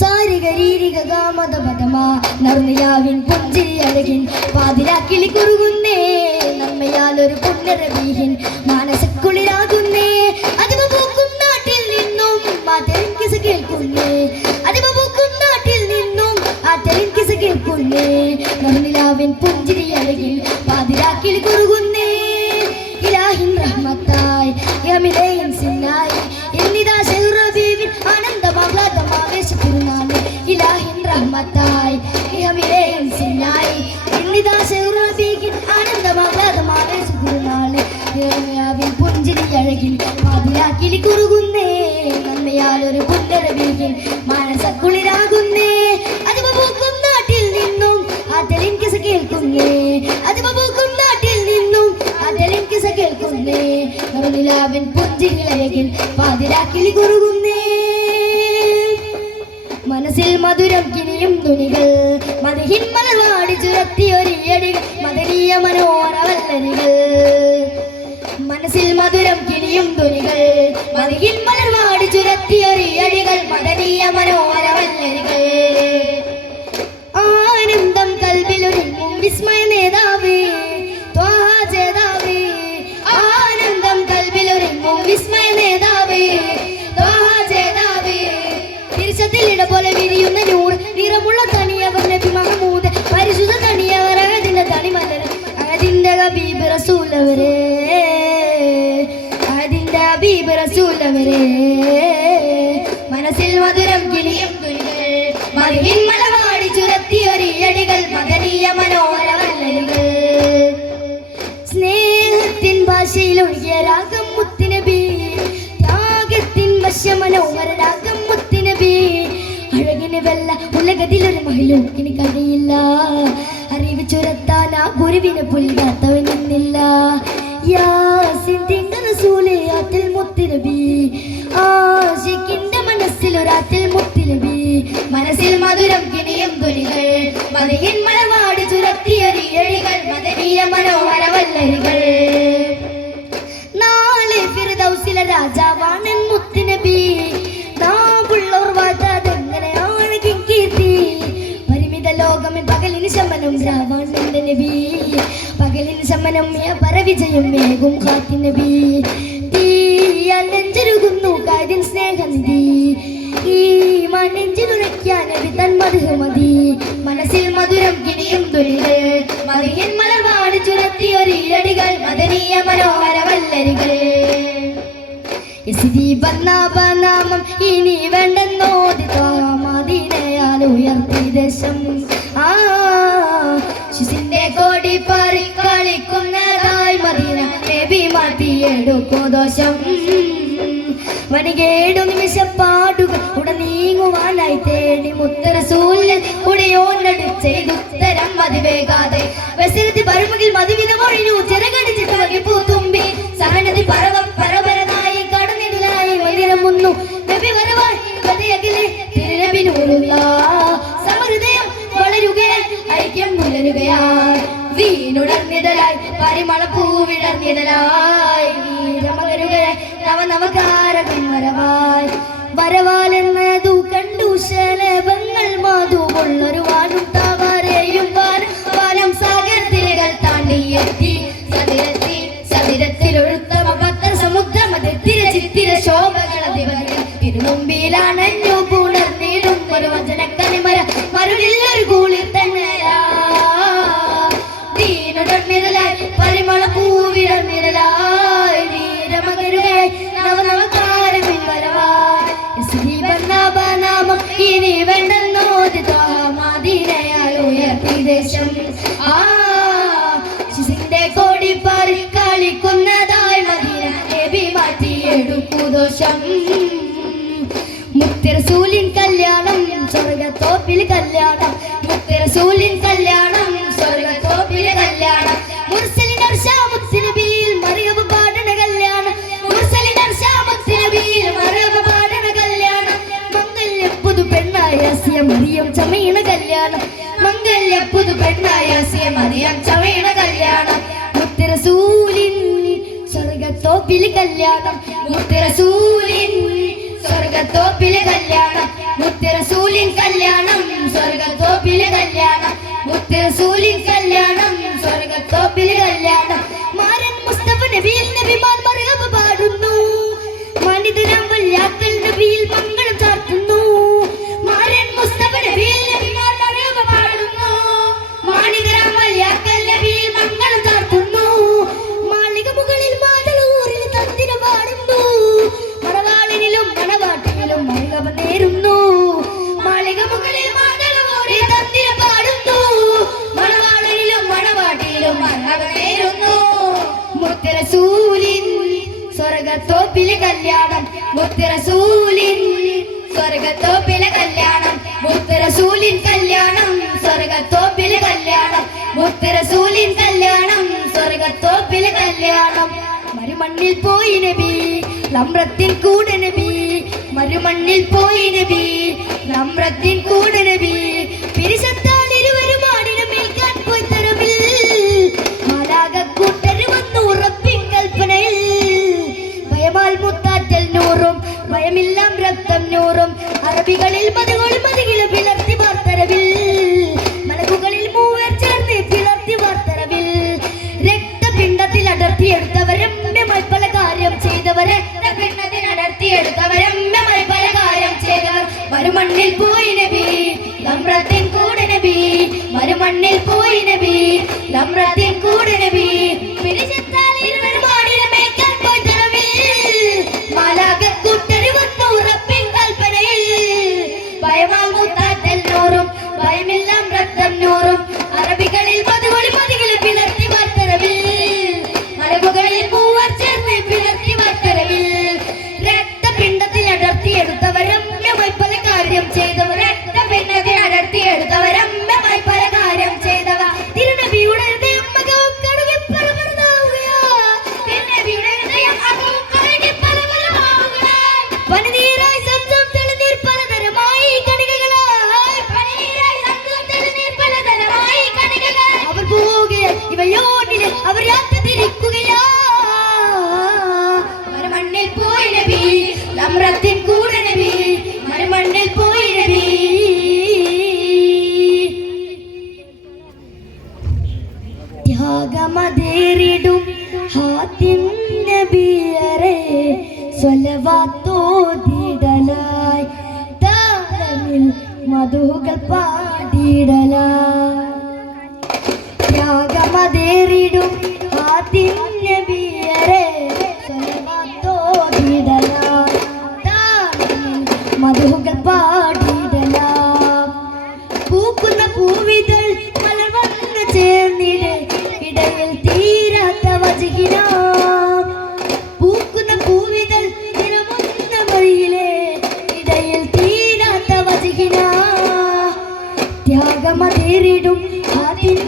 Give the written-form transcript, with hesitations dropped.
സാരികരീരികമതപദമാ നർനിലാവിൻ പുഞ്ചിരി അഴകിൻ പാതിരാക്കിളി കുറുകുന്നേ നന്മയാലൊരു പുണ്യരവീഹിൻ മാനസക്കുളിരാകുന്നേ അതിവ പൂക്കും നാട്ടിൽ നിന്നും ആ തെലിൻകിസ കേൾക്കുന്നേ അതിവ പൂക്കും നാട്ടിൽ നിന്നും ആ തെലിൻകിസ കേൾക്കുന്നേ നർനിലാവിൻ പുഞ്ചിരി അഴകിൻ പാതിരാക്കിളി കുറുകുന്നേ ഇലാഹിൻ റഹ്മത്തായി യമിലയിൻ സിന്നായി എന്നിതാ ശഹ്റബീവിൻ ആനന്ദമാഹ്ലാദമാവേശത്തിരുന്നാണ് ഇലാഹിൻ റഹ്മത്തായി യമിലയിൻ സിന്നായി എന്നിതാ ശഹ്റബീവിൻ ആനന്ദമാഹ്ലാദമാവേശത്തിരുന്നാണ് യമിയാവിൻ പുഞ്ചിരി അഴകിൽ പാതിരാക്കിളി കുറുകുന്നേ നന്മയാലൊരു പുണ്യരവീഹിൻ മാനസക്കുളിരാകുന്നേ അതിവ പൂക്കും നാട്ടിൽ നിന്നും ആ തെലിൻകിസ കേൾക്കുന്നേ അതിവ പൂക്കും നാട്ടിൽ നിന്നും ആ തെലിൻകിസ കേൾക്കുന്നേ നറുനിലാവിൻ പുഞ്ചിരി അഴകിൽ പാതിരാക്കിളി കുറുകുന്നേ മനസ്സിൽ മധുരം കിനിയും തുണികൾ മദഹിൻ മലർവാടി ചുരത്തിയൊരിയടികൾ മദനീയ മനോഹരവല്ലരികൾ മനസ്സിൽ മധുരം കിനിയും തുണികൾ മദഹിൻ മലർവാടി ചുരത്തിയൊരിയടികൾ മദനീയ മനോഹരവല്ലരികൾ ആനന്ദം കൽബിലൊരുങ്ങും വിസ്മയ നേതാവേ ത്വാഹാ ജേതാവേ ആനന്ദം കൽബിലൊരുങ്ങും വിസ്മയ നേതാവേ ത്വാഹാ ജേതാവേ തിരിച്ചത്തിലിട പോലെ വിരിയുന്ന നൂറ് നിറമുള്ള തണിയവർ നബി മഹമൂദ് പരിശുദ്ധ തണിയവർ അഹദിന്റെ തണിമലർ അഹദിന്റെ ഹബീബ് റസൂലവരെ അഹദിന്റെ ഹബീബ് റസൂലവരെ മനസ്സിൽ മധുരം കിളിയും തുണികൾ മറിവിൻ മലവാടി ചുരത്തിയൊരിയടികൾ മദനീയ മനോഹരവല്ലരികൾ സ്നേഹത്തിൻ ഭാഷയിൽ ഒഴുകിയ രാഗം മുത്തുനബി ത്യാഗത്തിൻ വശ്യമനോഹര രാഗം മുത്തുനബി അഴകിന് വെല്ല ഉലകത്തിലൊരു മഹിളൂക്കിന് കഴിയില്ല അറിവ് ചുരത്താൻ ആ ഗുരുവിനെ പുൽകാത്തവനിന്നില്ല യാസിൻ തിങ്ക റസൂലിയാത്തിൽ മുത്തുനബി ആശിക്കിന്റെ മനസ്സിലൊരാത്തിൽ മുത്തുനബി മനസ്സിൽ മധുരം കിനിയും തുണികൾ മദഹിൻ മലർവാടി ചുരത്തിയൊരിയടികൾ മദനീയ മനോഹരവല്ലരികൾ നാളെ ഫിർദൗസിലെ രാജാവാണ് മുത്തുനബി നാവുള്ളോർ വാഴ്ത്താതെങ്ങനെയാണ് കീർത്തി പരിമിത ലോകമേ പകലിന് ശമനം രാവാണ് എന്റെ നബി പകലിന് ശമനം പരവിജയം മേഘും കാത്തി നബി തീയാൽ നെഞ്ചുരുകുന്നു കാര്യം സ്നേഹനിധി ഈ നെഞ്ചിലുറയ്ക്കാൻ നബി തൻ മധുമതി മനസ്സിൽ മധുരം കിണിയും തുണികൾ മറിയൻ മലർവാടി ചുരത്തിയൊരിയടികൾ മദനീയ മനോഹരവല്ലരികൾ നാമം ഇനി വേണ്ടെന്നോതി മദീനയാൽ ഉയർത്തി ദേശം ശിശിന്റെ കോടി പാറി കളിക്കുന്നതായി മദീന നബി മാറ്റിയെടുക്കോ ദോഷം വനികേടു നിമിഷപ്പാടുകൾ ഉടൻ നീങ്ങുവാനായി തേടി മുത്തറസൂലിൽ ഉടയോന്നടിച്ചെയ്തുത്തരം മതിവേകാതെ വെസിരത്തി പരമുകിൽ മതിവിധ മൊഴിഞ്ഞു ചിറകടിച്ചിട്ട് വകിപ്പൂ തുമ്പി സഹനതി പരവം പരപരനായി കടന്നിടലായി മലിരമുന്നു നബി വരവായി കഥയകിലെ തിരുനബിനൂറുള്ള സമഹൃദയം വളരുകയായി ഐക്യം പുലരുകയായി വീണുടർന്നിടലായി പരിമള പൂവിടർന്നിടലായി വീരമകരുകയായി നവനവകാരകൻ വരവായി വരവാലെന്നതു കണ്ടു ശലഭങ്ങൾ മാതുമുള്ളൊരു വാനും താവാരെയും വാനം സാഗരത്തിരകൾ താണ്ടിയെത്തി സതിരത്തി സതിരത്തിലൊഴുത്തമ പത്ര സമുദ്രമത് തിരചിത്തിര ശോഭകളതിവരിൽ തിരുമുമ്പിലാണഞ്ഞു പുണർന്നിടും ഒരു വചനക്കനിമര മരുളില്ലൊരു കൂളിൽ തന്നെയാ വീണുടർന്നിടലായി പരിമള പൂവിടർന്നിടലായി വീരമകരുകയായി നവനവകാരമിൽ വരവായി നാമം ഇനി വേണ്ടെന്നോതി മദീനയാൽ ഉയർത്തി ദേശം ശിശിന്റെ കോടി പാറി കളിക്കുന്നതായി മദീന നബി മാറ്റിയെടുക്കൂ ദോഷം മുത്തറസൂലിൻ കല്യാണം സ്വർഗത്തോപ്പിൽ കല്യാണം മുത്തറസൂലിൻ കല്യാണം സ്വർഗത്തോപ്പിൽ കല്യാണം മുർസലിൻ അർശാമുദ്ദിനബിയിൽ മറിയം പാടണ കല്യാണം മുർസലിൻ അർശാമുദ്ദിനബിയിൽ മറിയം പാടണ കല്യാണം മംഗല്യ പുതു പെണ്ണായ മറിയം ചമയണ കല്യാണം മംഗല്യ പുതു പെണ്ണായ മറിയം ചമയണ കല്യാണം മുത്തറസൂലിൻ സ്വർഗത്തോപ്പിൽ കല്യാണം മുത്തറസൂലിൻ സ്വർഗത്തോപ്പിൽ കല്യാണം മുത്തറസൂലിൻ റസൂലിൻ കല്യാണം സ്വർഗത്തോപ്പിൽ കല്യാണം മാരൻ മുസ്തഫ നബിയിൽ നബിമാർ മർഹബ പാടുന്നു മനിതനാം വല്യാക്കൽ നബിയിൽ മംഗളം ചാർത്തുന്നു മാരൻ മുസ്തഫ നബിയിൽ നബിമാർ മർഹബ പാടുന്നു മനിതനാം വല്യാക്കൽ നബിയിൽ മംഗളം ചാർത്തുന്നു മാളിക മുകളിൽ മാതളൂരിൽ തന്തിര പാടുന്നു മണവാളിനിലും മണവാട്ടിയിലും മർഹബ നേരുന്നു മാളിക മുകളിൽ മാതളൂരിൽ തന്തിര പാടുന്നു മണവാളിനിലും മണവാട്ടിയിലും മർഹബ നേരുന്നു മുത്ത് റസൂലിൻ സ്വർഗത്തോപ്പിലെ കല്യാണം മുത്ത് റസൂലിൻ സ്വർഗത്തോപ്പിലെ കല്യാണം മുത്ത് റസൂലിൻ കല്യാണം സ്വർഗത്തോപ്പിലെ കല്യാണം മുത്ത് റസൂലിൻ കല്യാണം സ്വർഗത്തോപ്പിലെ കല്യാണം മരുമണ്ണിൽ പോയി നബി ലംറത്തിൻ കൂടെ നബി മരുമണ്ണിൽ പോയി നബി ലംറത്തിൻ കൂടെ നബി പിരിശത്താൽ ഇരുവരും ആടിനെ മേൽക്കാൻ പോയി തരവിൽ മാലാകക്കൂട്ടര് വന്നു ഉറപ്പിൻ കൽപ്പനയിൽ ഭയമാൽ മുത്താറ്റൽ നൂറും ഭയമില്ലാം രക്തം നൂറും അറബികളിൽ മതികളും മതികിലും പിളർത്തി വാർത്തരവിൽ മലകുകളിൽ മൂവർ ചേർന്ന് പിളർത്തി വാർത്തരവിൽ രക്തപിണ്ഡത്തിൽ അടർത്തിയെടുത്തവരമ്യമായി പല കാര്യം ചെയ്തവരെ രക്തപിണ്ഡത്തിൽ അടർത്തിയെടുത്തവരമ്യമായി പല കാര്യം ചെയ്തവർ മരുമണ്ണിൽ പോയി നബി ലംറത്തിൻ കൂടെ നബി മരുമണ്ണിൽ പോയി നബി ലംറത്തിൻ കൂടെ നബി പിരിശത്താൽ ഇരുവരും ആടിനെ മേയ്ക്കാൻ പോയി തരവിൽ മാലാകക്കൂട്ടര് വന്നു ഉറപ്പിൻ കൽപ്പനയിൽ ഭയമാൽ മുത്താറ്റൽ നൂറും ഭയമില്ലാം രക്തം നൂറും അറബികളിൽ മതികളിൽ മതികളും പിളർത്തി വാർത്തരവിൽ മലമുകളിൽ മൂവർ ചേർന്ന് പിളർത്തി വാർത്തരവിൽ രക്തപിണ്ഡത്തിൽ അടർത്തിയെടുത്തവരമ്യമായി പല കാര്യം ചെയ്തവർ രക്തപിണ്ഡത്തിൽ അടർത്തിയെടുത്തവരമ്യമായി പല കാര്യം ചെയ്തവ തിരുനബിയുടെ ഹൃദയം അകവും കടുകി പലപലതാവുകയാ തിരുനബിയുടെ ഹൃദയം അകവും കടുകി പലപലമാവുകയായി പനിനീരായി സംസം തെളിനീർ പലതരമായി കണികകളായി പനിനീരായി സംസം തെളിനീർ പലതരമായി കണികകളായി അവർ പോവുകയായി ഇവയോടിൽ അവർ യാത്ര തിരിക്കുകയാ മരുമണ്ണിൽ പോയി നബി ലംറത്തിൻ കൂടെ നബി മരുമണ്ണിൽ പോയി നബി ത്യാഗമതേറിടും ഹാത്തിം നബിയരെ സ്വലവാത്തോതിടലായി താളമിൽ മധുകൾ പാടിടലായി ത്യാഗമതേറിടും ഹാത്തിം നബിയരെ സ്വലവാത്തോതിടലായി താളമിൽ മധുകൾ പാടിടലായി പൂക്കുന്ന പൂവിതൾ മലർ വന്ന് ചേർന്നിടെ ഇടയിൽ തീരാത്ത വചികിന പൂക്കുന്ന പൂവിതൾ നിറമൊന്ന മറിയിലെ ഇടയിൽ തീരാത്ത വചികിന ത്യാഗമതേറിടും അതിൻ